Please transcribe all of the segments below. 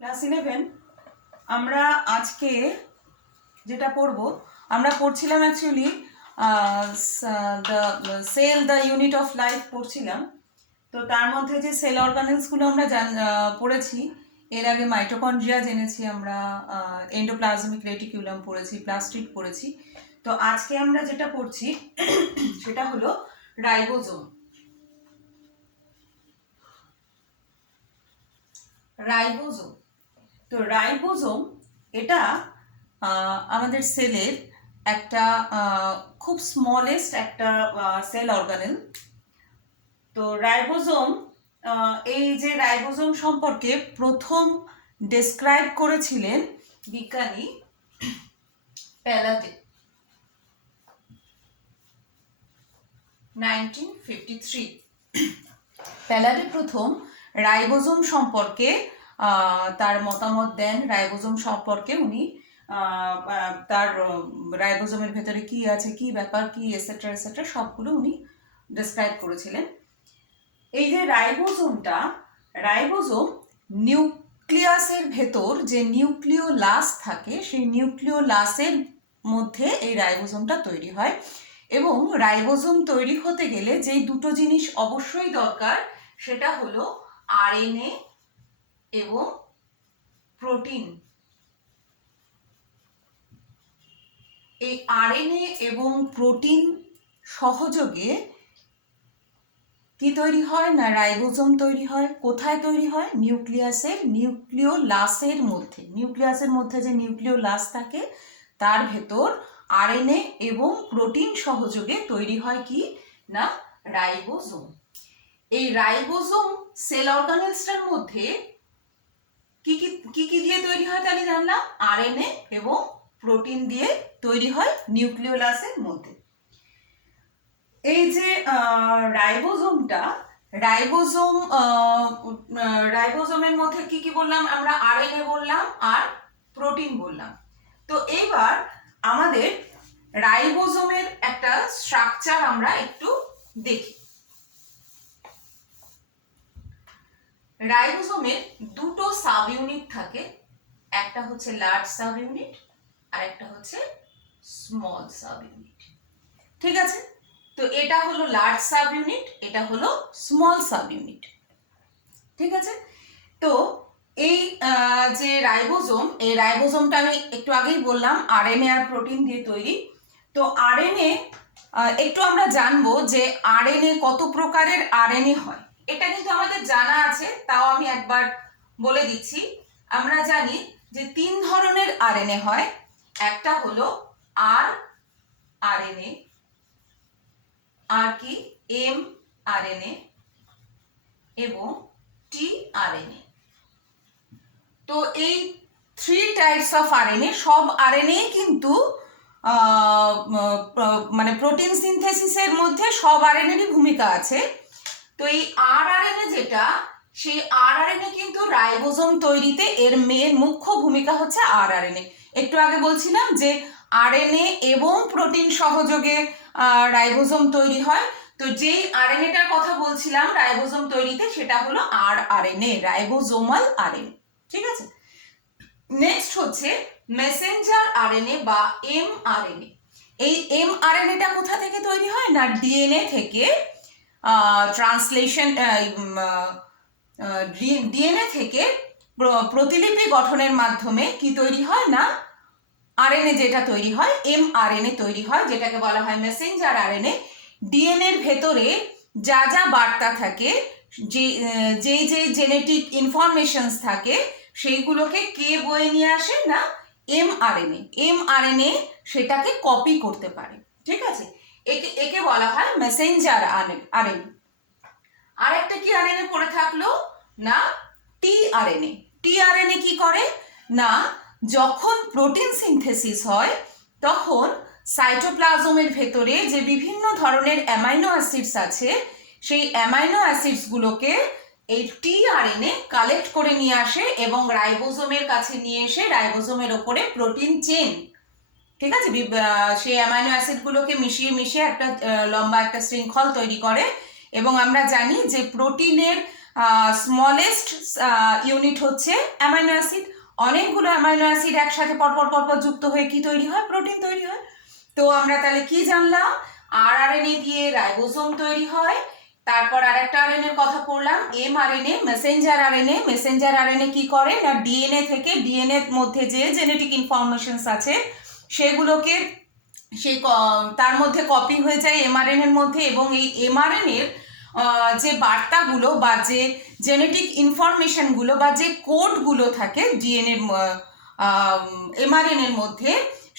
Class 11 আমরা আজকে যেটা পড়ব, আমরা পড়ছিলাম actually cell the unit of life পড়ছিলাম। তো তার মধ্যে যে সেল অর্গানেলসগুলো আমরা পড়েছি, এর আগে মাইটোকন্ড্রিয়া জেনেছি আমরা, এন্ডোপ্লাজমিক রেটিকুলাম পড়েছি, প্লাস্টিড পড়েছি। তো আজকে আমরা যেটা পড়ছি সেটা হলো রাইবোজোম। রাইবোজোম তো রাইবোজোম এটা আমাদের সেলের একটা খুব স্মলেস্ট একটা সেল অর্গানেল। তো রাইবোজোম, এই যে রাইবোজোম সম্পর্কে প্রথম ডেসক্রাইব করেছিলেন বিজ্ঞানী প্যালাডে 1953। প্যালাডে প্রথম রাইবোজোম সম্পর্কে তার মতামত দেন। রাইবোজোম সম্পর্কে উনি তার রাইবোজোমের ভেতরে কি আছে, কি ব্যাপার, কি এসেট্রা এসেট্রা সবগুলো উনি ডেসক্রাইব করেছিলেন। এই যে রাইবোজোম নিউক্লিয়াসের ভেতর যে নিউক্লিওলাস থাকে, সেই নিউক্লিওলাসের মধ্যে এই রাইবোজোমটা তৈরি হয়। এবং রাইবোজোম তৈরি হতে গেলে যেই দুটো জিনিস অবশ্যই দরকার, সেটা হলো আরএনএ এবং প্রোটিন। এই আরএনএ এবং প্রোটিন সহযোগে কি তৈরি হয় না, রাইবোজোম তৈরি হয়। কোথায় তৈরি হয়? নিউক্লিওলাসের মধ্যে। নিউক্লিয়াসের মধ্যে যে নিউক্লিওলাস থাকে তার ভেতর আরএনএ এবং প্রোটিন সহযোগে তৈরি হয় কি না, রাইবোজোম। এই রাইবোজোম সেল অর্গানেলসটার মধ্যে কি কি কি দিয়ে তৈরি হয় তাহলে জানলাম, আরএনএ এবং প্রোটিন দিয়ে তৈরি হয় নিউক্লিওলাসের মধ্যে। এই যে রাইবোজোমের মধ্যে কি কি বললাম আমরা, আরএনএ বললাম আর প্রোটিন বললাম। তো এইবার আমাদের রাইবোজোমের একটা স্ট্রাকচার আমরা একটু দেখি। রাইবোজোমের দুটো সাব ইউনিট থাকে, একটা হচ্ছে লার্জ সাব ইউনিট আর একটা হচ্ছে স্মল সাব ইউনিট। ঠিক আছে, তো এটা হলো লার্জ সাব ইউনিট, এটা হলো স্মল সাব ইউনিট। ঠিক আছে, তো এই যে রাইবোজোম, এই রাইবোজোমটা আমি একটু আগেই বললাম আরএনএ আর প্রোটিন দিয়ে তৈরি। তো আরএনএ একটু আমরা জানবো যে আরএনএ কত প্রকারের আরএনএ হয়। এটা কিন্তু আমাদের জানা আছে, তাও আমি একবার বলে দিচ্ছি। আমরা জানি যে 3 ধরনের আরএনএ হয়। একটা হলো আরএনএ, আর কি এমআরএনএ এবং টিআরএনএ। তো এই 3 টাইপস অফ আরএনএ, সব আরএনএ কিন্তু মানে প্রোটিন সিনথেসিসের মধ্যে সব আরএনএরই ভূমিকা আছে। তো এই আরআরএনএ যেটা, সেই আরআরএনএ কিন্তু রাইবোজোম তৈরিতে এর মুখ্য ভূমিকা হচ্ছে আরআরএনএ। একটু আগে বলছিলাম যে আরএনএ এবং প্রোটিন সহযোগে রাইবোজোম তৈরি হয়। তো যেই আরএনএটার কথা বলছিলাম রাইবোজোম তৈরিতে, সেটা হলো আরআরএনএ, রাইবোজোমাল আরএনএ। ঠিক আছে, নেক্সট হচ্ছে মেসেঞ্জার আরএনএ বা এমআরএনএ। এই এমআরএনএটা কোথা থেকে তৈরি হয় না, ডিএনএ থেকে ট্রান্সলেশন, ডিএনএ থেকে প্রতিলিপি গঠনের মাধ্যমে কি তৈরি হয় না, আরএনএ যেটা তৈরি হয়, এমআরএনএ তৈরি হয়, যেটাকে বলা হয় মেসেঞ্জার আরএনএ। ডিএনএর ভেতরে যা যা বার্তা থাকে, যেই জেনেটিক ইনফরমেশনস থাকে, সেইগুলোকে কে বয়ে নিয়ে আসে না, এমআরএনএ। এমআরএনএ সেটাকে কপি করতে পারে। ঠিক আছে, একে বলা হয় মেসেঞ্জার আরএনএ। আর একটা কি আরএনএ পড়ে থাকলো না, টিআরএনএ। টিআরএনএ কি করে না, যখন প্রোটিন সিনথেসিস হয় তখন সাইটোপ্লাজমের ভেতরে যে বিভিন্ন ধরনের অ্যামাইনো অ্যাসিডস আছে, সেই অ্যামাইনো অ্যাসিডসগুলোকে এই টিআরএনএ কালেক্ট করে নিয়ে আসে এবং রাইবোজোমের কাছে নিয়ে এসে রাইবোজোমের ওপরে প্রোটিন চেন, ঠিক আছে, সেই অ্যামাইনো অ্যাসিডগুলোকে মিশিয়ে একটা লম্বা একটা শৃঙ্খল তৈরি করে। এবং আমরা জানি যে প্রোটিনের স্মলেস্ট ইউনিট হচ্ছে অ্যামাইনো অ্যাসিড। অনেকগুলো অ্যামাইনো অ্যাসিড একসাথে পরপর যুক্ত হয়ে কি তৈরি হয়? প্রোটিন তৈরি হয়। তো আমরা তাহলে কি জানলাম? আরআরএনএ দিয়ে রাইবোসোম তৈরি হয়। তারপর আরেকটা আরএনএর কথা পড়লাম, mRNA, Messenger RNA. Messenger RNA কি করে না, ডিএনএ থেকে, ডিএনএর মধ্যে যে জেনেটিক ইনফরমেশনস আছে সেগুলোকে তার মধ্যে কপি হয়ে যায় এমআরএনএর মধ্যে, এবং এই এমআরএনএর যে বার্তাগুলো বা যে জেনেটিক ইনফরমেশনগুলো বা যে কোডগুলো থাকে ডিএনএর এমআরএনএর মধ্যে,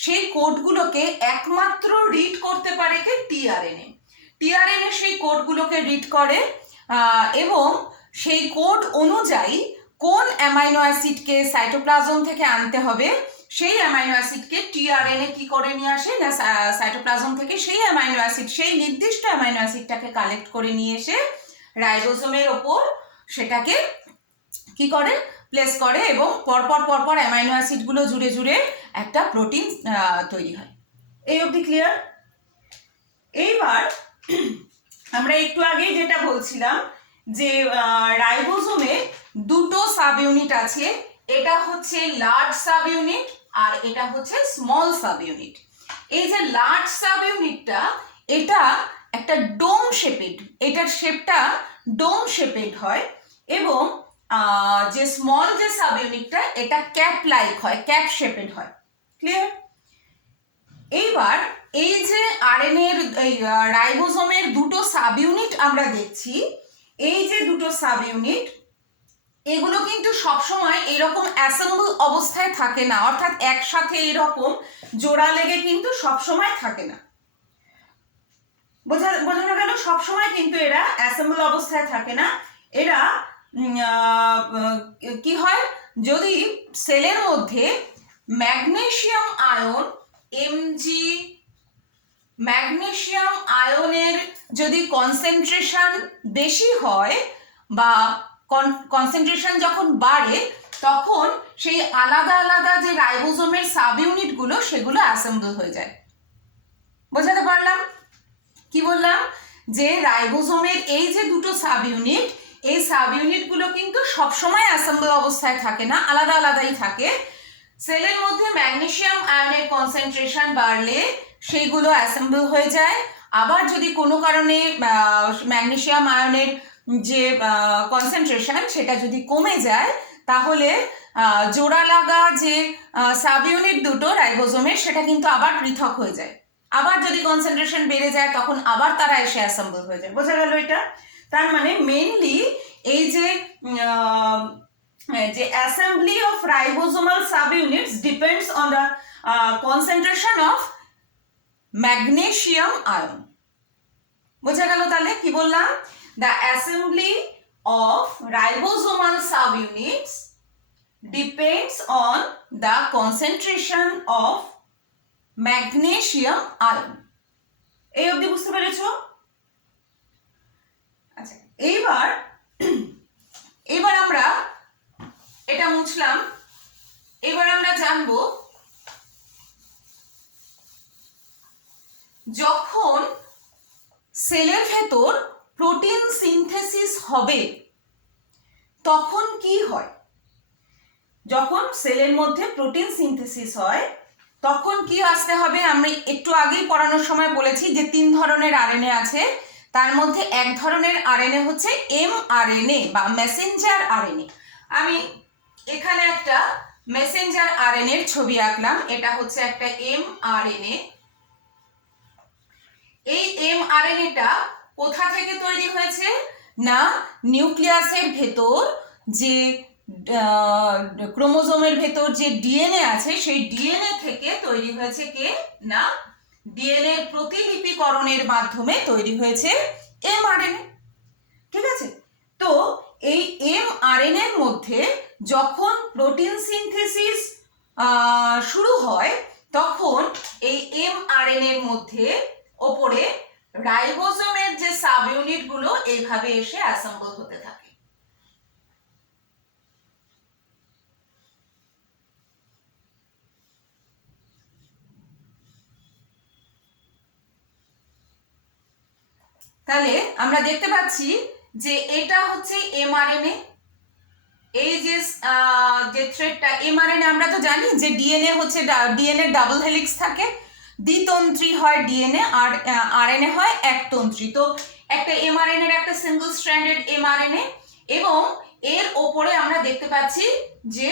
সেই কোডগুলোকে একমাত্র রিড করতে পারে কি? টিআরএনএ। টিআরএনএ সেই কোডগুলোকে রিড করে এবং সেই কোড অনুযায়ী কোন অ্যামাইনো অ্যাসিডকে সাইটোপ্লাজম থেকে আনতে হবে, সেই অ্যামাইনো অ্যাসিডকে টিআরএনএ কি করে নিয়ে আসে না, সাইটোপ্লাজম থেকে সেই অ্যামাইনো অ্যাসিড, সেই নির্দিষ্ট অ্যামাইনো অ্যাসিডটাকে কালেক্ট করে নিয়ে এসে রাইবোসোমের ওপর সেটাকে কি করে? প্লেস করে, এবং পরপর অ্যামাইনো অ্যাসিডগুলো জুড়ে একটা প্রোটিন তৈরি হয়। এই অবধি ক্লিয়ার? এইবার আমরা একটু আগেই যেটা বলছিলাম যে রাইবোসোমে দুটো সাব ইউনিট আছে, এটা হচ্ছে লার্জ সাব ইউনিট আর এটা হচ্ছে স্মল সাব ইউনিট। এই যে লার্জ সাব ইউনিটটা, এটা একটা ডোম শেপেড, এটার শেপটা ডোম শেপেড হয়, এবং যে স্মল যে সাব ইউনিটটা, এটা ক্যাপ লাইক হয়, ক্যাপ শেপেড হয়। ক্লিয়ার? এইবার এই যে আরএনএর রাইবোসোমের দুটো সাব ইউনিট আমরা দেখছি, এই যে দুটো সাব ইউনিট, এগুলো কিন্তু সবসময় এরকম অ্যাসেম্বল অবস্থায় থাকে না, অর্থাৎ একসাথে এরকম জোড়া লেগে কিন্তু সবসময় থাকে না। বোঝানো গেল? সবসময় কিন্তু এরা অ্যাসেম্বল অবস্থায় থাকে না। এরা কি হয়, যদি সেলের মধ্যে ম্যাগনেসিয়াম আয়ন এমজি, ম্যাগনেসিয়াম আয়নের যদি কনসেন্ট্রেশন বেশি হয় বা কনসেন্ট্রেশন যখন বাড়ে, তখন সেই আলাদা যে রাইবোসোমের সাব ইউনিটগুলো সেগুলো অ্যাসেম্বল হয়ে যায়। বোঝাতে পারলাম? কি বললাম? যে রাইবোসোমের এই যে দুটো সাব ইউনিট, এই সাব ইউনিটগুলো কিন্তু সবসময় অ্যাসেম্বল অবস্থায় থাকে না, আলাদাই থাকে। সেলের মধ্যে ম্যাগনেসিয়াম আয়নের কনসেন্ট্রেশন বাড়লে সেইগুলো অ্যাসেম্বল হয়ে যায়। আবার যদি কোনো কারণে ম্যাগনেসিয়াম আয়নের যে কনসেন্ট্রেশন সেটা যদি কমে যায়, তাহলে জোড়া লাগা যে সাব ইউনিট দুটো রাইবোসোমের, সেটা কিন্তু আবার পৃথক হয়ে যায়। আবার যদি কনসেন্ট্রেশন বেড়ে যায়, তখন আবার তারা এসে অ্যাসেম্বল হয়ে যায়। বোঝা গেল এটা? তার মানে মেইনলি এই যে assembly of ribosomal subunits depends on the concentration of magnesium ion. বোঝা গেল তাহলে কি বললাম? The assembly of ribosomal subunits depends on the concentration of magnesium ion. এই অবধি বুঝতে পেরেছো? আচ্ছা, এইবার আমরা এটা মুছলাম। এবার আমরা জানবো, যখন সেলের ভেতর প্রোটিন সিনথেসিস হবে তখন কি হয়? যখন সেলের মধ্যে প্রোটিন সিনথেসিস হয় তখন কি আসতে হবে? আমি একটু আগেই পড়ানোর সময় বলেছি যে 3 ধরনের আরএনএ আছে, তার মধ্যে এক ধরনের আরএনএ হচ্ছে এমআরএনএ বা মেসেঞ্জার আরএনএ। আমি এখানে একটা মেসেঞ্জার আরএনএর ছবি আঁকলাম, এটা হচ্ছে একটা এমআরএনএ। এই এমআরএনএটা কোথা থেকে তৈরি হয়েছে? না, নিউক্লিয়াসের ভেতর যে ক্রোমোজোমের ভেতর যে ডিএনএ আছে, সেই ডিএনএ থেকে তৈরি হয়েছে কে? না, ডিএনএ প্রতিলিপিকরণের মাধ্যমে তৈরি হয়েছে এমআরএনএ। ঠিক আছে? তো এই এমআরএনএর মধ্যে যখন প্রোটিন সিনথেসিস শুরু হয়, তখন এই এমআরএনএর মধ্যে ওপরে রাইবোসোমের যে সাব ইউনিট গুলো এইভাবে এসে অ্যাসেম্বল হতে থাকে। তাহলে আমরা দেখতে পাচ্ছি যে এটা হচ্ছে এমআরএনএ, এই যে থ্রেডটা এমআরএনএ, আমরা তো জানি যে ডিএনএ হচ্ছে ডিএনএ ডাবল হেলিক্স থাকে, দ্বিতন্ত্রী হয় ডিএনএ আর আরএনএ হয় একতন্ত্রী। তো একটা এমআরএনএ এর একটা সিঙ্গেল স্ট্র্যান্ডেড এমআরএনএ, এবং এর ওপরে আমরা দেখতে পাচ্ছি যে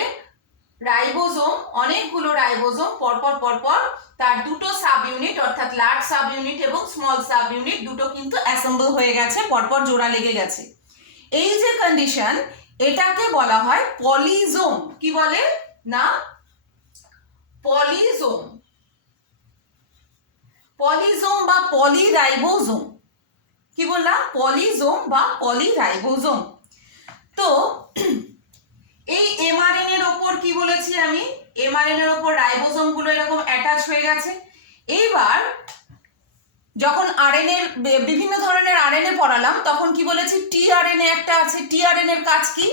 রাইবোজোম, অনেকগুলো রাইবোজোম পরপর পরপর তার দুটো সাব ইউনিট অর্থাৎ লার্জ সাব ইউনিট এবং স্মল সাব ইউনিট দুটো কিন্তু অ্যাসেম্বল হয়ে গেছে, পরপর জোড়া লেগে গেছে। এই যে কন্ডিশন, এটাকে বলা হয় পলিজোম। কি বলে না? পলিজোম। পলিজোম বা পলিরাইবোজোম। কি বললাম? পলিজোম বা পলিরাইবোজোম। তো এই এমআরএনএ এর ওপর কি বলেছি আমি? এমআরএনএ এর ওপর রাইবোজোম গুলো এরকম অ্যাটাচ হয়ে গেছে। এইবার যখন আরএনএ বিভিন্ন ধরনের আরএনএ পড়ালাম তখন কি বলেছি? টিআরএনএ একটা আছে। টিআরএনএ এর কাজ কি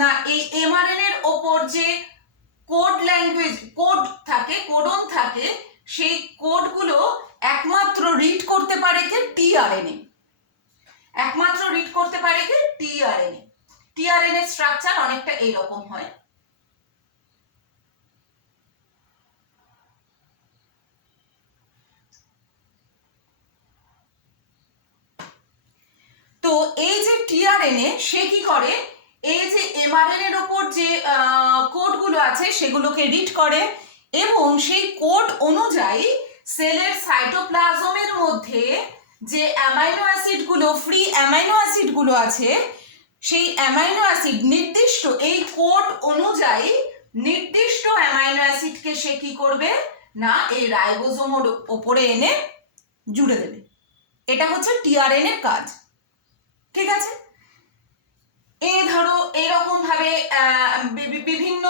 না, এই এমআরএনএ এর ওপর যে কোড ল্যাঙ্গুয়েজ, কোড থাকে, কোডন থাকে, সেই কোডগুলো একমাত্র রিড করতে পারে কে? টিআরএনএ। একমাত্র রিড করতে পারে কে? টিআরএনএ। টিআরএনএ স্ট্রাকচার অনেকটা এইরকম হয়। তো এই যে টিআরএনএ সে কি করে? এই যে এমআরএনএ এর উপর যে কোডগুলো আছে সেগুলোকে রিড করে এবং সেই কোড অনুযায়ী সেলের সাইটোপ্লাজমের মধ্যে যে অ্যামাইনো অ্যাসিডগুলো, ফ্রি অ্যামাইনো অ্যাসিডগুলো আছে, সেই অ্যামাইনো অ্যাসিড নির্দিষ্ট এই কোড অনুযায়ী নির্দিষ্ট অ্যামাইনো অ্যাসিডকে সে কি করবে না এই রাইবোজোমের ওপরে এনে জুড়ে দেবে। এটা হচ্ছে টিআরএনএ এর কাজ। ঠিক আছে? এই ধরো এরকম ভাবে বিভিন্ন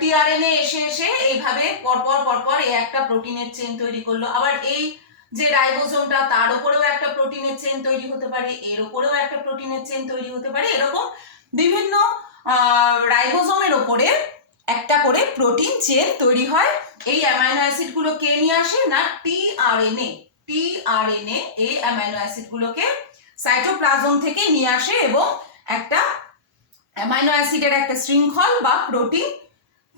টিআরএনএ এসে এসে এইভাবে পরপর পরপর এই একটা প্রোটিনের চেইন তৈরি করলো। আবার এই যে রাইবোজোমটা তার উপরেও একটা প্রোটিনের চেইন তৈরি হতে পারে, এর উপরেও একটা প্রোটিনের চেইন তৈরি হতে পারে। এরকম বিভিন্ন রাইবোজোমের উপরে একটা করে প্রোটিন চেইন তৈরি হয়। এই অ্যামাইনো অ্যাসিড গুলো কে নিয়ে আসে না? টিআরএনএ। টিআরএনএ এই অ্যামাইনো অ্যাসিড গুলোকে সাইটোপ্লাজম থেকে নিয়ে আসে এবং একটা অ্যামাইনো অ্যাসিডের একটা শৃঙ্খল বা প্রোটিন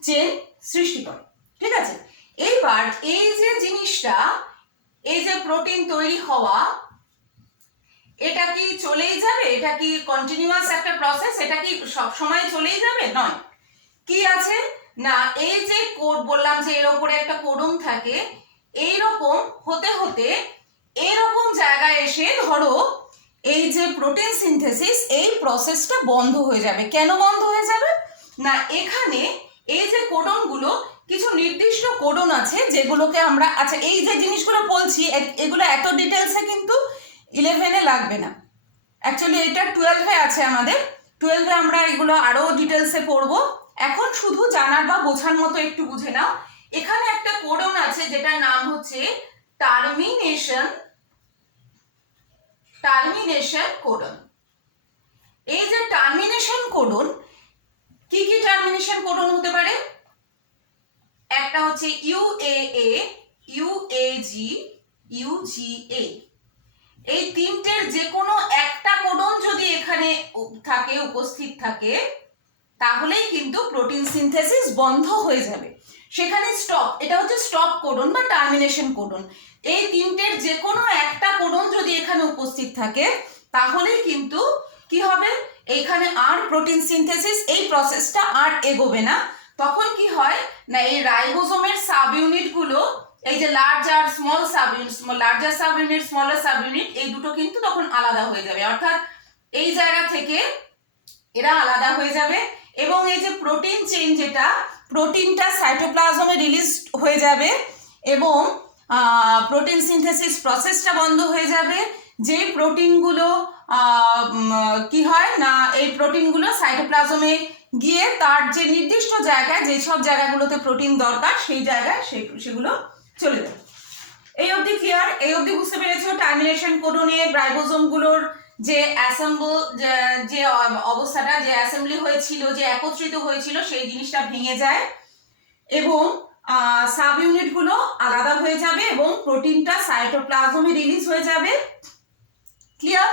চেন সৃষ্টি করে। ঠিক আছে? এইবার এই যে জিনিসটা, এই যে প্রোটিন তৈরি হওয়া, এটা কি চলেই যাবে? এটা কি কন্টিনিউয়াস একটা প্রসেস? এটা কি সব সময় চলেই যাবে? নয়। কি আছে না, এই যে কোড বললাম যে এর উপরে একটা কোডন থাকে, এইরকম হতে হতে এরকম জায়গায় এসে ধরো এই যে প্রোটিন সিনথেসিস, এই প্রসেসটা বন্ধ হয়ে যাবে। কেন বন্ধ হয়ে যাবে না, এখানে এই যে কোডনগুলো, কিছু নির্দিষ্ট কোডন আছে যেগুলোকে আমরা, আচ্ছা এই যে জিনিসগুলো বলছি এগুলো এত ডিটেলসে কিন্তু 11-এ লাগবে না। অ্যাকচুয়ালি এটা 12-এ আছে আমাদের। 12-এ আমরা এগুলো আরো ডিটেলসে পড়বো। এখন শুধু জানার বা বোঝার মতো একটু বুঝে নাও। এখানে একটা কোডন আছে যেটার নাম হচ্ছে টার্মিনেশন কোডন। এই যে টার্মিনেশন কোডন, কি কি টার্মিনেশন কোডন হতে পারে? একটা হচ্ছে ইউএএ, ইউএজি, ইউজিএ। এই তিনটের যে কোনো একটা কোডন যদি এখানে থাকে, উপস্থিত থাকে, তাহলেই কিন্তু প্রোটিন সিনথেসিস বন্ধ হয়ে যাবে। সেখানে স্টপ, এটা হচ্ছে স্টপ কোডন বা টার্মিনেশন কোডন। এই তিনটের যে কোনো একটা কোডন যদি এখানে উপস্থিত থাকে তাহলেই কিন্তু কি হবে, এইখানে আর প্রোটিন সিনথেসিস এই প্রসেসটা আর এগোবে না। তখন কি হয় না, এই রাইবোজোমের সাব ইউনিট গুলো, এই যে লার্জ আর small sub unit, larger sub unit, smaller sub unit, এই দুটো কিন্তু তখন আলাদা হয়ে যাবে। অর্থাৎ এই জায়গা থেকে এরা আলাদা হয়ে যাবে এবং এই যে প্রোটিন চেইন, যেটা প্রোটিনটা সাইটোপ্লাজমে রিলিজ হয়ে যাবে এবং প্রোটিন সিনথেসিস প্রসেসটা বন্ধ হয়ে যাবে। যে প্রোটিনগুলো কি হয় না, এই প্রোটিনগুলো সাইটোপ্লাজমে গিয়ে তার যে নির্দিষ্ট জায়গায়, যেসব জায়গাগুলোতে প্রোটিন দরকার সেই জায়গায় সেগুলো চলে যাবে। এই অবধি ক্লিয়ার? এই অবধি বুঝতে পেরেছো টার্মিনেশন কোডনে রাইবোজোমগুলোর যে অ্যাসেম্বল, যে অবস্থাটা, যে অ্যাসেম্বলি হয়েছিল, যে একত্রিত হয়েছিল, সেই জিনিসটা ভেঙে যায় এবং সাব ইউনিটগুলো আলাদা হয়ে যাবে এবং প্রোটিনটা সাইটোপ্লাজমে রিলিজ হয়ে যাবে। ক্লিয়ার?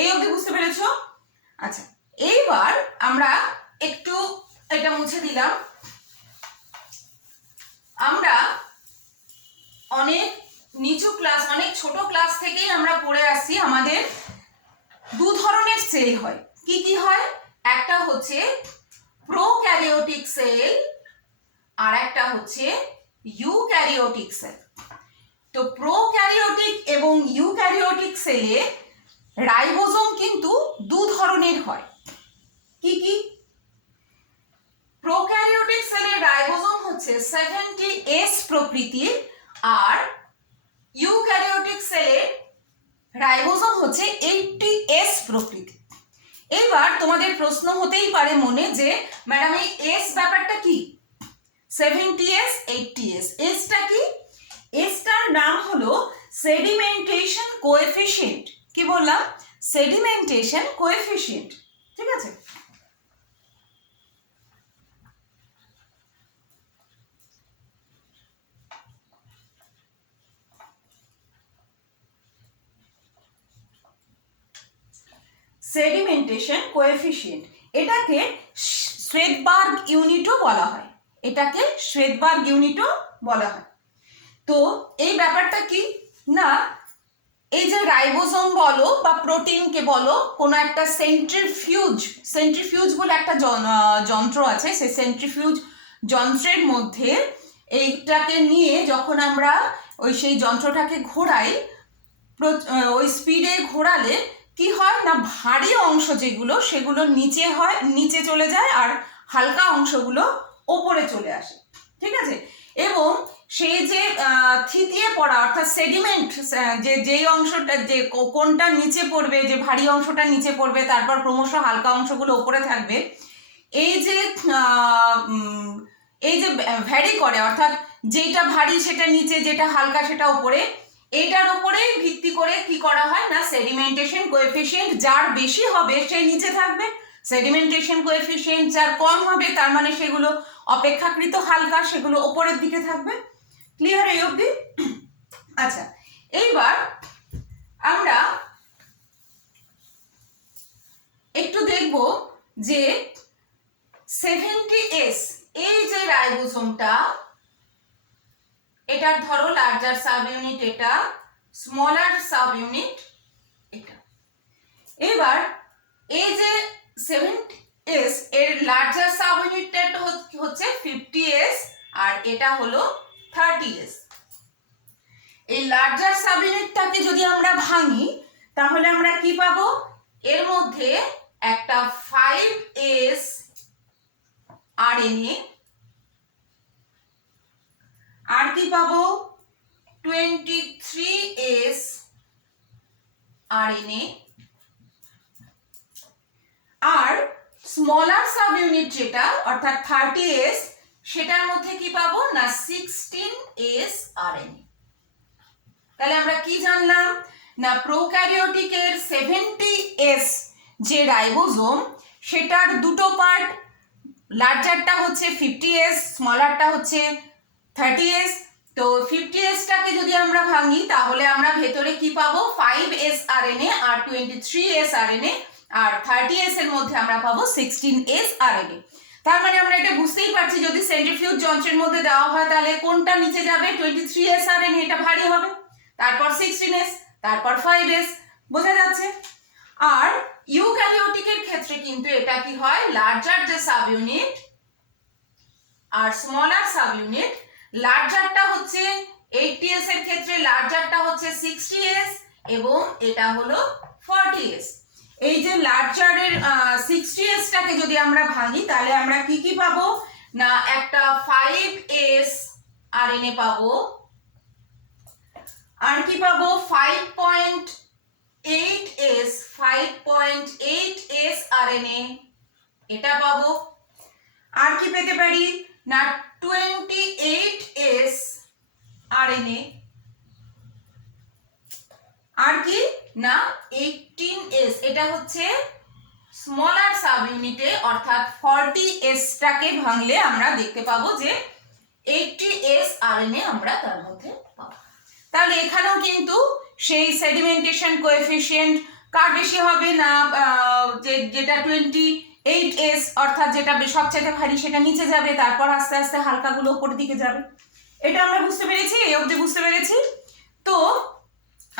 এই অবধি বুঝতে পেরেছো? আচ্ছা, এইবার আমরা একটু এটা মুছে দিলাম। আমরা অনেক নিচু ক্লাস, অনেক ছোট ক্লাস থেকেই আমরা পড়ে আসছি আমাদের দু ধরনের সেল হয়। কি কি হয়? একটা হচ্ছে প্রোক্যারিওটিক সেল আর একটা হচ্ছে ইউক্যারিওটিক সেল। তো প্রোক্যারিওটিক এবং ইউক্যারিওটিক সেলে রাইবোজোম কিন্তু দু ধরনের হয়। কি কি? প্রোক্যারিওটিক সেলের রাইবোজোম হচ্ছে 70S প্রকৃতির, আর ইউক্যারিওটিক সেলের রাইবোজোম হচ্ছে 80S প্রকৃতির। এবার তোমাদের প্রশ্ন হতেই পারে মনে যে ম্যাডাম এই এস ব্যাপারটা কি? 70S 80S, এসটা কি? এসটার নাম হলো সেডিমেন্টেশন কোএফিশিয়েন্ট। কি বললাম? Sedimentation coefficient. ঠিক আছে? সেডিমেন্টেশন কোএফিশিয়েন্ট, এটাকে শ্বেতবার্গ ইউনিটও বলা হয়। এটাকে শ্বেতবার্গ ইউনিটও বলা হয়। তো এই ব্যাপারটা কি না, এই যে রাইবোজোম বলো বা প্রোটিনকে বলো, কোনো একটা সেন্ট্রিফিউজ বলে একটা যন্ত্র আছে, সেই সেন্ট্রিফিউজ যন্ত্রের মধ্যে এইটাকে নিয়ে যখন আমরা সেই যন্ত্রটাকে ঘোরাই, ওই স্পিডে ঘোরালে কি হয় না, ভারী অংশ যেগুলো সেগুলো নিচে চলে যায়, আর হালকা অংশগুলো ওপরে চলে আসে। ঠিক আছে? এবং সেই যে থিতিয়ে পড়া অর্থাৎ সেডিমেন্ট, যেই অংশটা যে কোনটা নিচে পড়বে, যে ভারী অংশটা নিচে পড়বে, তারপর ক্রমশ হালকা অংশগুলো ওপরে থাকবে, এই যে ভ্যারি করে, অর্থাৎ যেটা ভারী সেটা নিচে, যেটা হালকা সেটা ওপরে, এইটার উপরেই ভিত্তি করে কি করা হয় না, সেডিমেন্টেশন কোএফিশিয়েন্ট যার বেশি হবে সে নিচে থাকবে, সেডিমেন্টেশন কোএফিশিয়েন্ট যার কম হবে তার মানে সেগুলো অপেক্ষাকৃত হালকা, সেগুলো ওপরের দিকে থাকবে। ক্লিয়ার এই অবধি? আচ্ছা, এইবার আমরা একটু দেখব যে 70S, এই যে রাইবোজোমটা, এটার ধরো লার্জার সাব ইউনিট এটা, স্মলার সাব ইউনিট এটা। এবার এই যে 70S এর লার্জার সাব ইউনিটটা হচ্ছে 50S আর এটা হলো 30S। এই লার্জার সাব ইউনিটটাকে যদি আমরা ভাঙি তাহলে আমরা কি পাবো? এর মধ্যে একটা 5S RNA, আর কি পাবো? 23S RNA, আর স্মলার সাব ইউনিট যেটা অর্থাৎ 30S, সেটার মধ্যে কি পাবো না 16S RNA। তাহলে আমরা কি জানলাম না, প্রোক্যারিওটিকের 70S যে রাইবোজোম, সেটার দুটো পার্ট, লার্জারটা হচ্ছে 50S, স্মলারটা হচ্ছে 30S। তো 50Sটাকে যদি আমরা ভাঙি তাহলে আমরা ভেতরে কি পাবো? 5S RNA আর 23S RNA, আর 30S এর মধ্যে আমরা পাবো 16S RNA। তার মানে আমরা এটা বুঝতেই পারছি, যদি সেন্ট্রিফিউজ যন্ত্রের মধ্যে দেওয়া হয় তাহলে কোনটা নিচে যাবে? 23S RNA, এটা ভারী হবে, তারপর 16S, তারপর 5S। বোঝা যাচ্ছে? আর ইউক্যারিওটিকের ক্ষেত্রে কিন্তু এটা কি হয়, লার্জার যে সাব ইউনিট আর স্মলার সাব ইউনিট, লার্জারটা হচ্ছে 80S এর ক্ষেত্রে লার্জারটা হচ্ছে 60S এবং এটা হলো 40S। এই যে লার্জারের 60Sটাকে যদি আমরা ভাঙি তাহলে আমরা কি কি পাবো না, একটা 5S RNA পাবো, আর কি পাবো 5.8S RNA, এটা পাবো। আর কি পেতে পারি না 28S RNA, আর কি না 18S, এটা হচ্ছে স্মলার সাব ইউনিটে, অর্থাৎ 40Sটাকে ভাঙলে আমরা দেখতে পাবো যে 80S RNA আমরা তার মধ্যে পাবো। তাহলে এখানেও কিন্তু সেই সেডিমেন্টেশন কোএফিশিয়েন্ট কার বেশি হবে না যেটা 28s অর্থাৎ যেটা সবচেয়ে ভারী সেটা নিচে যাবে, তারপর আস্তে আস্তে হালকাগুলো উপরের দিকে যাবে। এটা আমরা বুঝতে পেরেছি, এই অবধি বুঝতে পেরেছি। তো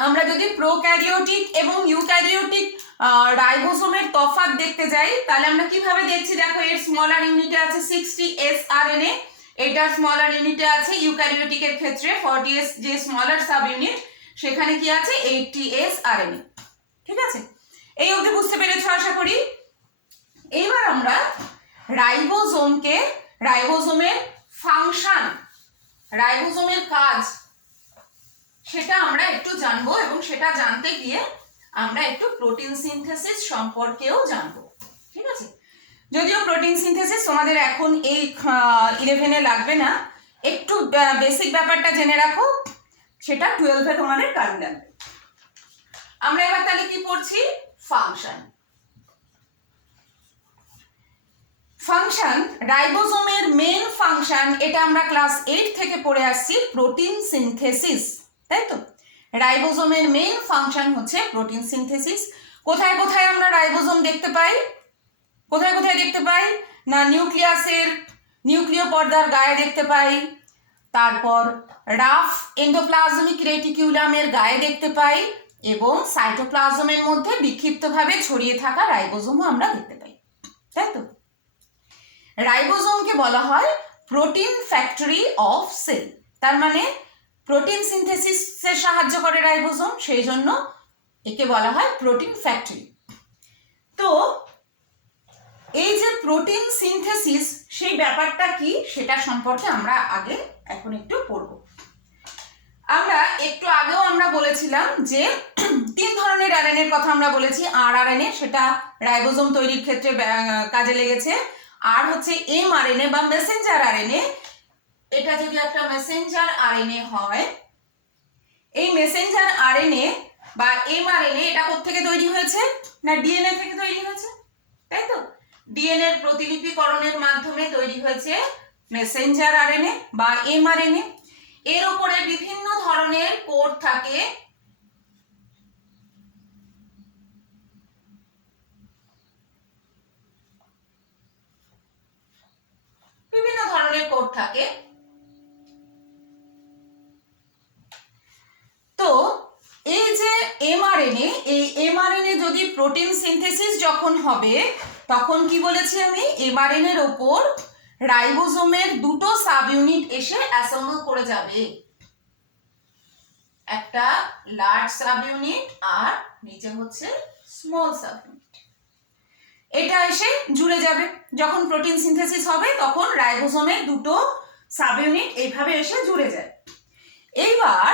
আমরা যদি প্রোক্যারিওটিক এবং ইউক্যারিওটিক রাইবোসোমের তফাৎ দেখতে যাই, তাহলে আমরা কিভাবে দেখছি, দেখো এর স্মলার ইউনিটে আছে 60s RNA, এটার স্মলার ইউনিটে আছে ইউক্যারিওটিকের ক্ষেত্রে 40s যে স্মলার সাব ইউনিট সেখানে কি আছে 80s RNA। ঠিক আছে, এই অবধি বুঝতে পেরেছো আশা করি। এইবার আমরা রাইবোজোমের ফাংশন, রাইবোজোমের কাজ সেটা আমরা একটু জানবো, এবং সেটা জানতে গিয়ে আমরা একটু প্রোটিন সিনথেসিস সম্পর্কেও জানবো। ঠিক আছে, যদিও প্রোটিন সিনথেসিস তোমাদের এখন এই 11-এ লাগবে না, একটু বেসিক ব্যাপারটা জেনে রাখো, সেটা 12-এ তোমাদের কাজে লাগবে। আমরা এবার তাহলে কি পড়ছি, ফাংশন। ফাংশন, রাইবোজোমের মেন ফাংশন, এটা আমরা ক্লাস 8 থেকে পড়ে আসছি, প্রোটিন সিনথেসিস, তাই তো? রাইবোজোমের মেন ফাংশন হচ্ছে প্রোটিন সিনথেসিস। কোথায় কোথায় আমরা রাইবোজোম দেখতে পাই, কোথায় কোথায় দেখতে পাই না, নিউক্লিয় পর্দার গায়ে দেখতে পাই, তারপর রাফ এন্ডোপ্লাজমিক রেটিকিউলামের গায়ে দেখতে পাই, এবং সাইটোপ্লাজমের মধ্যে বিক্ষিপ্তভাবে ছড়িয়ে থাকা রাইবোজোমও আমরা দেখতে পাই, তাই তো? রাইবোজোমকে বলা হয় প্রোটিন ফ্যাক্টরি অফ সেল, তার মানে প্রোটিন সিনথেসিসে সাহায্য করে রাইবোজোম, সেই জন্য একে বলা হয় প্রোটিন ফ্যাক্টরি। তো এই যে প্রোটিন সিনথেসিস, সেই ব্যাপারটা কি সেটা সম্পর্কে আমরা আগে এখন একটু পড়ব। আমরা একটু আগেও আমরা বলেছিলাম যে 3 ধরনের আরএনএর কথা আমরা বলেছি। আরআরএনএ, সেটা রাইবোজোম তৈরির ক্ষেত্রে কাজে লেগেছে, আর হচ্ছে এমআরএনএ বা মেসেঞ্জার আরএনএ। এটা যদি একটা মেসেঞ্জার আরএনএ হয়, এই মেসেঞ্জার আরএনএ বা এমআরএনএ এটা কোত্থেকে তৈরি হয়েছে না, ডিএনএ থেকে তৈরি হয়েছে, তাই তো? ডিএনএ এর প্রতিলিপিকরণের মাধ্যমে তৈরি হয়েছে মেসেঞ্জার আরএনএ বা এমআরএনএ। এর উপরে বিভিন্ন ধরনের কোড থাকে, বিভিন্ন ধরনের কোড থাকে। তো এই যে এমআরএনএ, এই এমআরএনএ যদি প্রোটিন সিনথেসিস যখন হবে, তখন কি বলেছি আমি, এমআরএনএ এর উপর রাইবোজোমের দুটো সাব ইউনিট এসে অ্যাসেম্বল করে যাবে, একটা লার্জ সাব ইউনিট আর নিচে হচ্ছে স্মল সাব ইউনিট। এটা এসে জুড়ে যাবে, যখন প্রোটিন সিনথেসিস হবে তখন রাইবোজোমের দুটো সাব ইউনিট এইভাবে এসে জুড়ে যায়। এইবার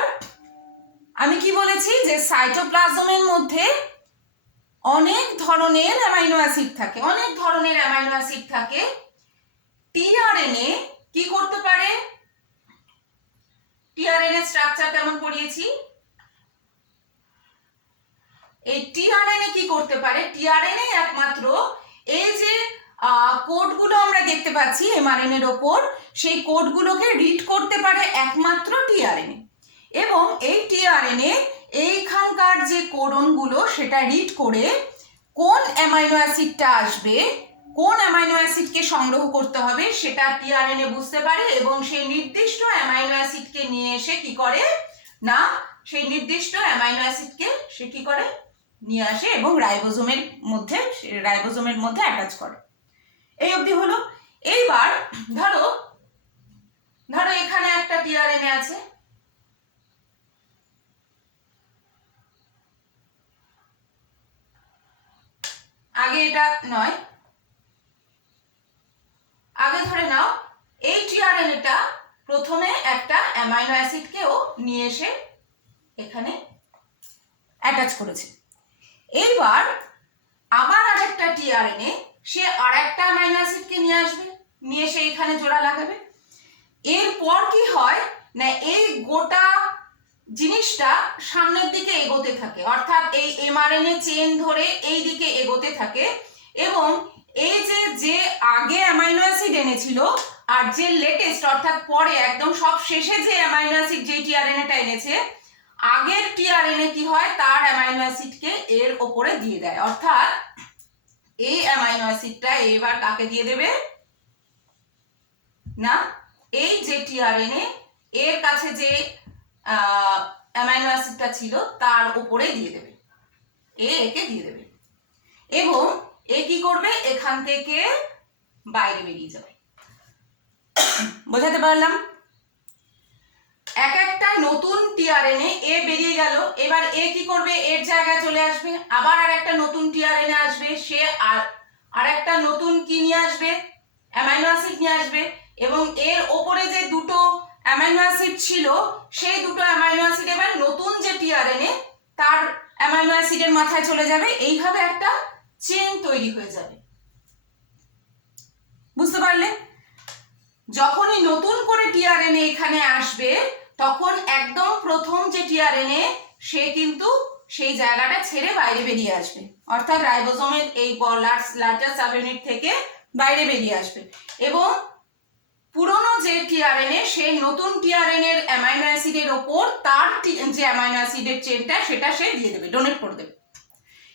আমি কি বলেছি যে সাইটোপ্লাজমের মধ্যে অনেক ধরনের অ্যামাইনো অ্যাসিড থাকে, অনেক ধরনের অ্যামাইনো অ্যাসিড থাকে। টিআরএনএ কি করতে পারে, টিআরএনএ স্ট্রাকচার কেমন পড়িয়েছি, এই টিআরএনএ কি করতে পারে, টিআরএনএ একমাত্র এই যে কোডগুলো আমরা দেখতে পাচ্ছি এমআরএনএ এর ওপর, সেই কোডগুলোকে রিড করতে পারে একমাত্র টিআরএনএ, এবং এই টিআরএনএ এইখানকার যে কোডনগুলো সেটা রিড করে কোন অ্যামাইনো অ্যাসিডটা আসবে, কোন অ্যামাইনো অ্যাসিডকে সংগ্রহ করতে হবে সেটা টিআরএনএ বুঝতে পারে, এবং সেই নির্দিষ্ট অ্যামাইনো অ্যাসিডকে নিয়ে এসে কি করে না, সেই নির্দিষ্ট অ্যামাইনো অ্যাসিডকে সে কি করে নিয়ে আসে এবং রাইবোজোমের মধ্যে অ্যাটাচ করে। এই অবধি হলো। এইবার ধরো এখানে একটা টিআরএনএ আছে, আগে এটা নয়, আগে ধরে নাও এই টিআরএনএটা প্রথমে একটা অ্যামাইনো অ্যাসিডকেও নিয়ে এসে এখানে অ্যাটাচ করেছে। এইবার আবার আরেকটা টিআরএনএ সে আরেকটা অ্যামাইনো অ্যাসিডকে নিয়ে আসবে, নিয়ে এসে এখানে জোড়া লাগাবে। এরপর কি হয় না, এই গোটা জিনিসটা সামনের দিকে এগোতে থাকে, অর্থাৎ এই এমআরএনএ চেইন ধরে এই দিকে এগোতে থাকে, এবং এই যে আগে অ্যামাইনো অ্যাসিড এনেছিল আর যে লেটেস্ট অর্থাৎ পরে একদম সব শেষে যে অ্যামাইনো অ্যাসিড যে টিআরএনএটা এনেছে, আগের টিআরএনএ কি হয়, তার অ্যামাইনো অ্যাসিডকে এর ওপরে দিয়ে দেয়, অর্থাৎ এই অ্যামাইনো অ্যাসিডটা এবার কাকে দিয়ে দেবে না, এই যে টিআরএনএ এর কাছে যে অ্যামাইনো অ্যাসিডটা ছিল তার উপরে দিয়ে দেবে, একে দিয়ে দেবে, এবং এ কি করবে, এখান থেকে বাইরে বেরিয়ে যাবে। বোঝাতে পারলাম? এক একটা নতুন টিআরএনএ এ বেরিয়ে গেল, এবার এ কি করবে, এর জায়গায় চলে আসবে, আবার আর একটা নতুন টিআরএনএ আসবে, সে আর একটা নতুন কি নিয়ে আসবে, অ্যামাইনো অ্যাসিড নিয়ে আসবে, এবং এর ওপরে যে দুটো অ্যামাইনো অ্যাসিড ছিল সেই দুটো অ্যামাইনো অ্যাসিড এবার নতুন যে টিআরএনএ তার অ্যামাইনো অ্যাসিডের মাথায় চলে যাবে, এইভাবে একটা চেইন তৈরি হয়ে যাবে। বুঝতে পারলে? যখনই নতুন করে টিআরএনএ এখানে আসবে তখন একদম প্রথম যে টিআরএনএ সে কিন্তু সেই জায়গাটা ছেড়ে বাইরে বেরিয়ে আসবে, অর্থাৎ রাইবোজোমের এই লার্জার সাবইউনিট থেকে বাইরে বেরিয়ে আসবে, এবং পুরনো যে টিআরএনএ সেই নতুন টিআরএনএ এর অ্যামাইনো অ্যাসিডের ওপর তার যে অ্যামাইনো অ্যাসিডের চেনটা সেটা সে দিয়ে দেবে, ডোনেট করে দেবে।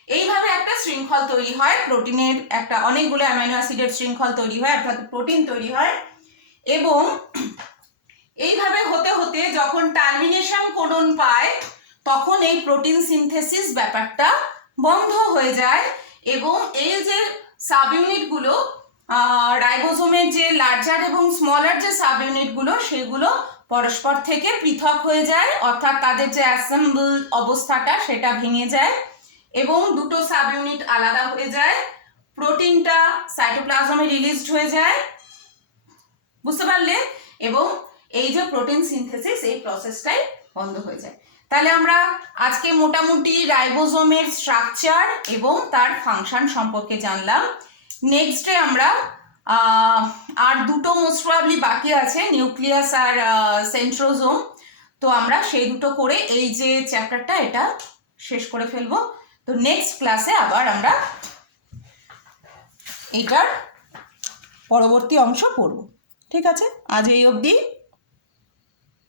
এইভাবে একটা শৃঙ্খল তৈরি হয়, প্রোটিনের একটা অনেকগুলো অ্যামাইনো অ্যাসিডের শৃঙ্খল তৈরি হয়, অর্থাৎ প্রোটিন তৈরি হয়, এবং এইভাবে হতে হতে যখন টার্মিনেশন কোডন পায় তখন এই প্রোটিন সিনথেসিস ব্যাপারটা বন্ধ হয়ে যায়, এবং এই যে সাবইউনিটগুলো রাইবোজোমের যে লার্জার এবং স্মলার যে সাবইউনিটগুলো সেগুলো পরস্পর থেকে পৃথক হয়ে যায়, অর্থাৎ তাদের যে অ্যাসেম্বল অবস্থাটা সেটা ভেঙে যায় এবং দুটো সাবইউনিট আলাদা হয়ে যায়, প্রোটিনটা সাইটোপ্লাজমে রিলিজড হয়ে যায়। বুঝতে পারলে? এবং এই যে প্রোটিন সিনথেসিস এই প্রসেসটাই বন্ধ হয়ে যায়। তাহলে আমরা আজকে মোটামুটি রাইবোজোমের স্ট্রাকচার এবং তার ফাংশন সম্পর্কে জানলাম। নেক্সট ডে আমরা আর দুটো মোস্ট প্রবাবলি বাকি আছে, নিউক্লিয়াস আর সেন্ট্রোজোম, তো আমরা সেই দুটো করে এই যে চ্যাপ্টারটা এটা শেষ করে ফেলবো। তো নেক্সট ক্লাসে আবার আমরা এইটার পরবর্তী অংশ পড়ব। ঠিক আছে, আজ এই অবধি।